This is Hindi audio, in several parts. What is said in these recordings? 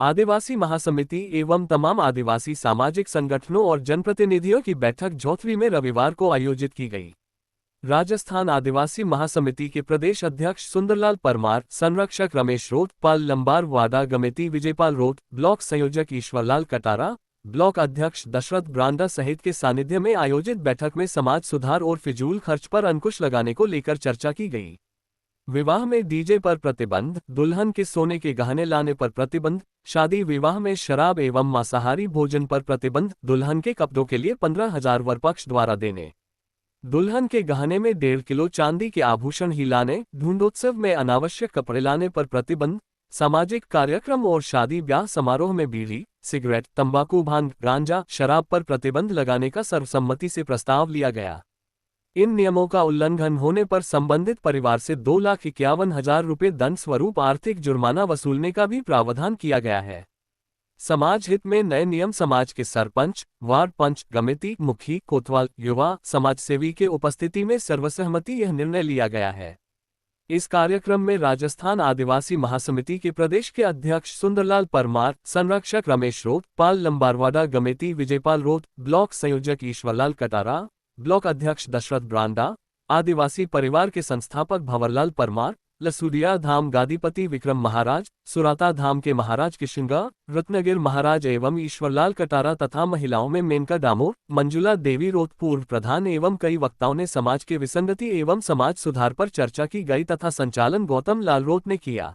आदिवासी महासमिति एवं तमाम आदिवासी सामाजिक संगठनों और जनप्रतिनिधियों की बैठक जोथवी में रविवार को आयोजित की गई। राजस्थान आदिवासी महासमिति के प्रदेश अध्यक्ष सुंदरलाल परमार, संरक्षक रमेश रोत, पाल लंबार, वादा गमेती विजयपाल रोत, ब्लॉक संयोजक ईश्वरलाल कटारा, ब्लॉक अध्यक्ष दशरथ ब्रांडा सहित के सानिध्य में आयोजित बैठक में समाज सुधार और फिजूल खर्च पर अंकुश लगाने को लेकर चर्चा की गई। विवाह में डीजे पर प्रतिबंध, दुल्हन के सोने के गहने लाने पर प्रतिबंध, शादी विवाह में शराब एवं मांसाहारी भोजन पर प्रतिबंध, दुल्हन के कपड़ों के लिए 15,000 वर पक्ष द्वारा देने, दुल्हन के गहने में 1.5 किलो चांदी के आभूषण ही लाने, ढूंढोत्सव में अनावश्यक कपड़े लाने पर प्रतिबंध, सामाजिक कार्यक्रम और शादी ब्याह समारोह में बीड़ी, सिगरेट, तंबाकू, भांग, गांजा, शराब पर प्रतिबंध लगाने का सर्वसम्मति से प्रस्ताव लिया गया। इन नियमों का उल्लंघन होने पर संबंधित परिवार से 2,51,000 रुपये दंड स्वरूप आर्थिक जुर्माना वसूलने का भी प्रावधान किया गया है। समाज हित में नए नियम समाज के सरपंच, वार्ड पंच, गमेती, मुखी, कोतवाल, युवा समाजसेवी के उपस्थिति में सर्वसहमति यह निर्णय लिया गया है। इस कार्यक्रम में राजस्थान आदिवासी महासमिति के प्रदेश के अध्यक्ष सुंदरलाल परमार, संरक्षक रमेश रोत, पाल लंबारवाडा गमेती विजयपाल रोत, ब्लॉक संयोजक ईश्वरलाल कटारा, ब्लॉक अध्यक्ष दशरथ ब्रांडा, आदिवासी परिवार के संस्थापक भंवरलाल परमार, लसूरिया धाम गादीपति विक्रम महाराज, सुराता धाम के महाराज किशनगा, रत्नगिर महाराज एवं ईश्वरलाल कटारा तथा महिलाओं में मेनका डामोर, मंजुला देवी रोत पूर्व प्रधान एवं कई वक्ताओं ने समाज के विसंगति एवं समाज सुधार पर चर्चा की गई तथा संचालन गौतम लाल रोत ने किया।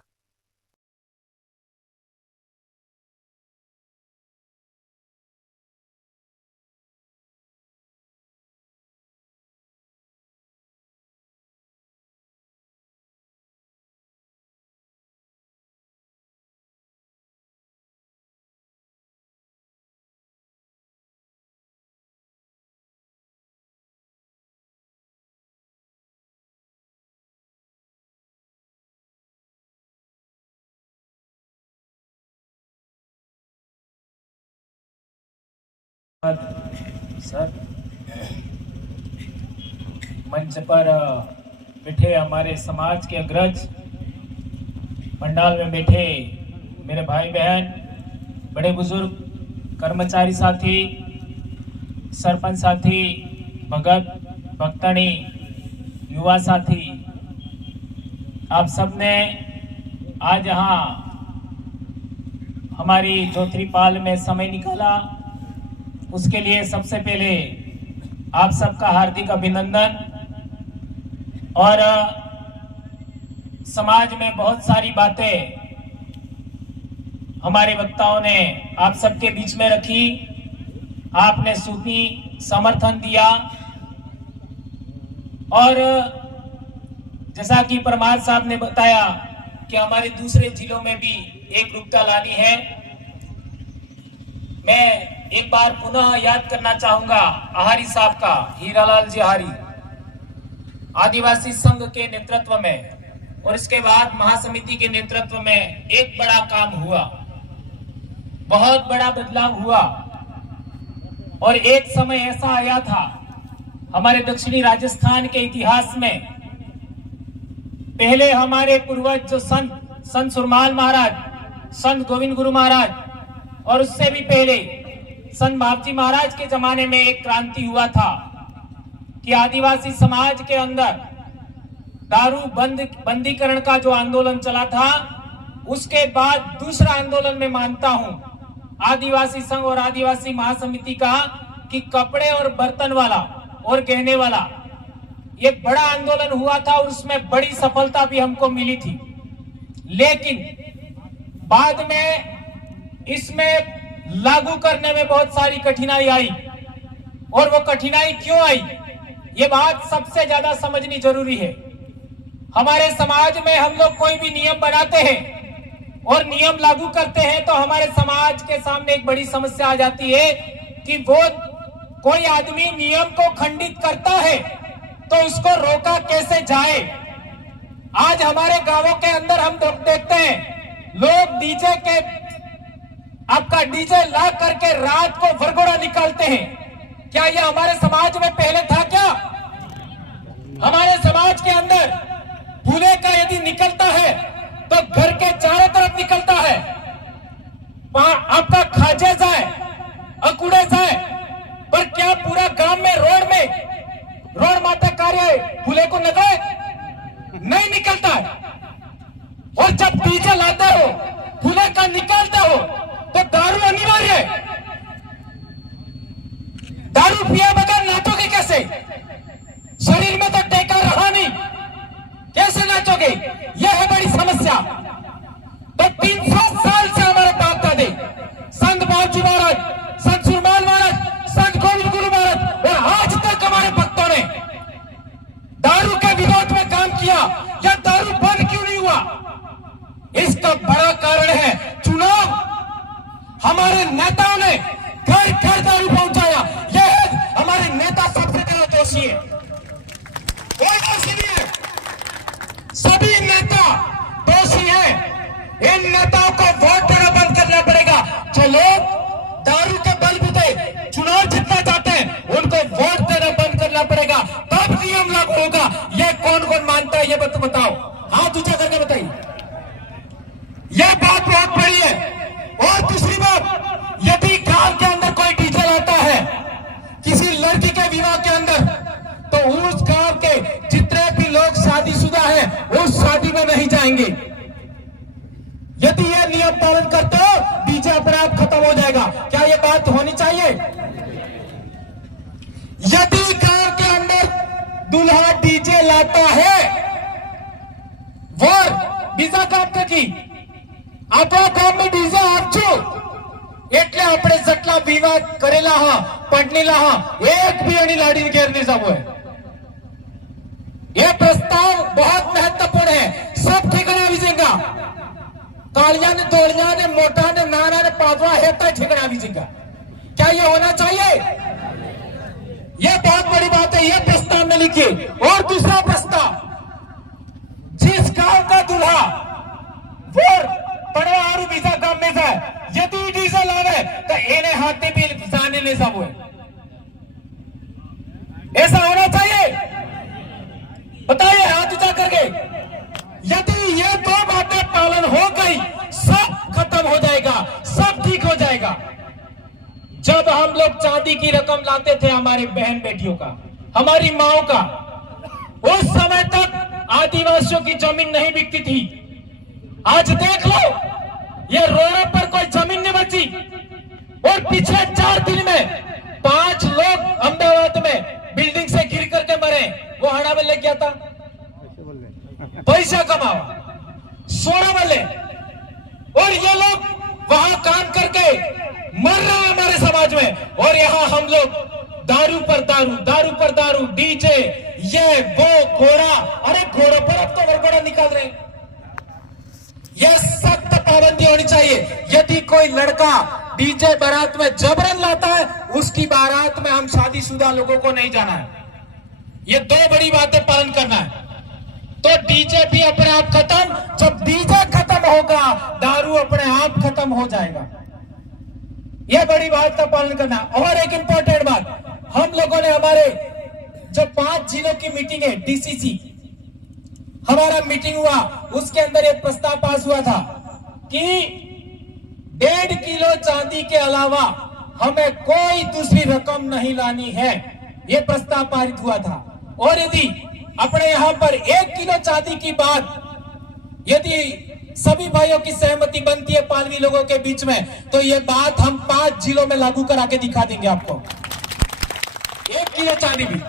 सर, मंच पर बैठे हमारे समाज के अग्रज, पंडाल में बैठे मेरे भाई बहन, बड़े बुजुर्ग, कर्मचारी साथी, सरपंच साथी, भगत भक्तनी, युवा साथी, आप सबने आज यहाँ हमारी जोथरीपाल में समय निकाला, उसके लिए सबसे पहले आप सबका हार्दिक अभिनंदन। और समाज में बहुत सारी बातें हमारे वक्ताओं ने आप सबके बीच में रखी, आपने सुनी, समर्थन दिया। और जैसा कि परमार साहब ने बताया कि हमारे दूसरे जिलों में भी एक रूपता लानी है। मैं एक बार पुनः याद करना चाहूंगा आहारी साहब का, हीरालाल जी आहारी, आदिवासी संघ के नेतृत्व में और इसके बाद महासमिति के नेतृत्व में एक बड़ा काम हुआ, बहुत बड़ा बदलाव हुआ। और एक समय ऐसा आया था हमारे दक्षिणी राजस्थान के इतिहास में, पहले हमारे पूर्वज जो संत सुरमाल महाराज, संत गोविंद गुरु महाराज और उससे भी पहले संत बापजी महाराज के जमाने में एक क्रांति हुआ था कि आदिवासी समाज के अंदर दारू बंदीकरण का जो आंदोलन चला था, उसके बाद दूसरा आंदोलन में मानता हूं आदिवासी संघ और आदिवासी महासमिति का कि कपड़े और बर्तन वाला और गहने वाला ये बड़ा आंदोलन हुआ था और उसमें बड़ी सफलता भी हमको मिली थी। लेकिन बाद में इसमें लागू करने में बहुत सारी कठिनाई आई। और वो कठिनाई क्यों आई, ये बात सबसे ज्यादा समझनी जरूरी है। हमारे समाज में हम लोग कोई भी नियम बनाते हैं और नियम लागू करते हैं तो हमारे समाज के सामने एक बड़ी समस्या आ जाती है कि वो कोई आदमी नियम को खंडित करता है तो उसको रोका कैसे जाए। आज हमारे गांवों के अंदर हम देखते हैं लोग डीजे के आपका डीजे ला करके रात को वरघोड़ा निकालते हैं। क्या ये हमारे समाज में पहले था क्या? हमारे समाज के अंदर भूले का यदि निकलता है तो घर के चारों तरफ निकलता है। आपका खाजे जाए, अकुड़े जाए, पर क्या पूरा गांव में रोड माता कार्य फूले को निकले? नहीं निकलता है। और जब डीजे लाते हो, फूले का निकालते हो, तो दारू अनिवार्य है। दारू पिए बगैर नाचोगे कैसे? शरीर में तो टेका रहा नहीं, कैसे नाचोगे? यह है बड़ी समस्या। तो 300 साल से हमारे बाप दादे, संत बाबूजी महाराज, संत सुरमाल महाराज, संत गोविंद गुरु महाराज और आज तक हमारे भक्तों ने दारू के विरोध में काम किया। यह दारू बंद क्यों नहीं हुआ? इसका बड़ा कारण है चुनाव। हमारे नेताओं ने घर घर दारू पहुंचाया। यह हमारे नेता सबसे बड़ा दोषी है, कोई दोषी नहीं है। सभी नेता दोषी हैं। इन नेताओं को वोट देना बंद करना पड़ेगा। जो लोग दारू के बलबूते चुनाव जीतना चाहते हैं, उनको वोट देना बंद करना पड़ेगा, तब नियम लागू होगा। यह कौन कौन मानता है? ये बताओ, हाथ ऊंचा करके बताइए। यह बात बहुत बड़ी है। और दूसरी बात, यदि गांव के अंदर कोई डीजे लाता है किसी लड़की के विवाह के अंदर, तो उस गांव के जितने भी लोग शादीशुदा हैं उस शादी में नहीं जाएंगे। यदि यह नियम पालन करते हो, डीजे अपने आप खत्म हो जाएगा। क्या यह बात होनी चाहिए? यदि गांव के अंदर दूल्हा डीजे लाता है, वोर बीजा काम की आपણા ગામમાં ડીજે આપજો એટલે આપણે જેટલા વિવાહ કરેલા હા, પડનેલા હા, એક भी એની લાડીને ઘેર નહીં જવું है। यह प्रस्ताव बहुत महत्वपूर्ण है। सब ठिकाना विजेगा, कालिया ने, दौड़िया ने, मोटा ने, नाना ने, पादवा हेता ठिकाना विजेगा। क्या यह होना चाहिए? यह बहुत बड़ी बात है। यह प्रस्ताव में लिखिए। और दूसरा प्रस्ताव, जिस गांव का दूल्हा वो पड़वारू बीजा गांव में जाए, यदि डीजे लावे तो इन्हें हाथी भी जाने ले सब हुए। ऐसा होना चाहिए? बताइए हाथ ऊंचा करके। यदि ये दो बातें पालन हो गई, सब खत्म हो जाएगा, सब ठीक हो जाएगा। जब हम लोग चांदी की रकम लाते थे हमारी बहन बेटियों का, हमारी माओ का, उस समय तक आदिवासियों की जमीन नहीं बिकती थी। आज देख लो, ये रोड पर कोई जमीन नहीं बची। और पिछले 4 दिन में 5 लोग अहमदाबाद में बिल्डिंग से गिर करके मरे। वो हड़ा में लग गया था, पैसा कमाओ, सोना वाले, और ये लोग वहां काम करके मर रहे हैं हमारे समाज में। और यहां हम लोग दारू पर दारू, दारू पर दारू, डीजे, ये वो, घोड़ा। अरे घोड़ों पर अब तो वरघोड़ा निकाल रहे हैं। यह सख्त पाबंदी होनी चाहिए। यदि कोई लड़का डीजे बारात में जबरन लाता है, उसकी बारात में हम शादीशुदा लोगों को नहीं जाना है। ये 2 बड़ी बातें पालन करना है। तो डीजे भी अपने आप खत्म। जब डीजे खत्म होगा, दारू अपने आप खत्म हो जाएगा। यह बड़ी बात का पालन करना। और एक इंपॉर्टेंट बात, हम लोगों ने हमारे जो 5 जिलों की मीटिंग है, डीसीसी हमारा मीटिंग हुआ, उसके अंदर एक प्रस्ताव पास हुआ था कि 1.5 किलो चांदी के अलावा हमें कोई दूसरी रकम नहीं लानी है। यह प्रस्ताव पारित हुआ था। और यदि अपने यहां पर 1 किलो चांदी की बात, यदि सभी भाइयों की सहमति बनती है पालवी लोगों के बीच में, तो यह बात हम 5 जिलों में लागू करा के दिखा देंगे आपको। 1 किलो चांदी भी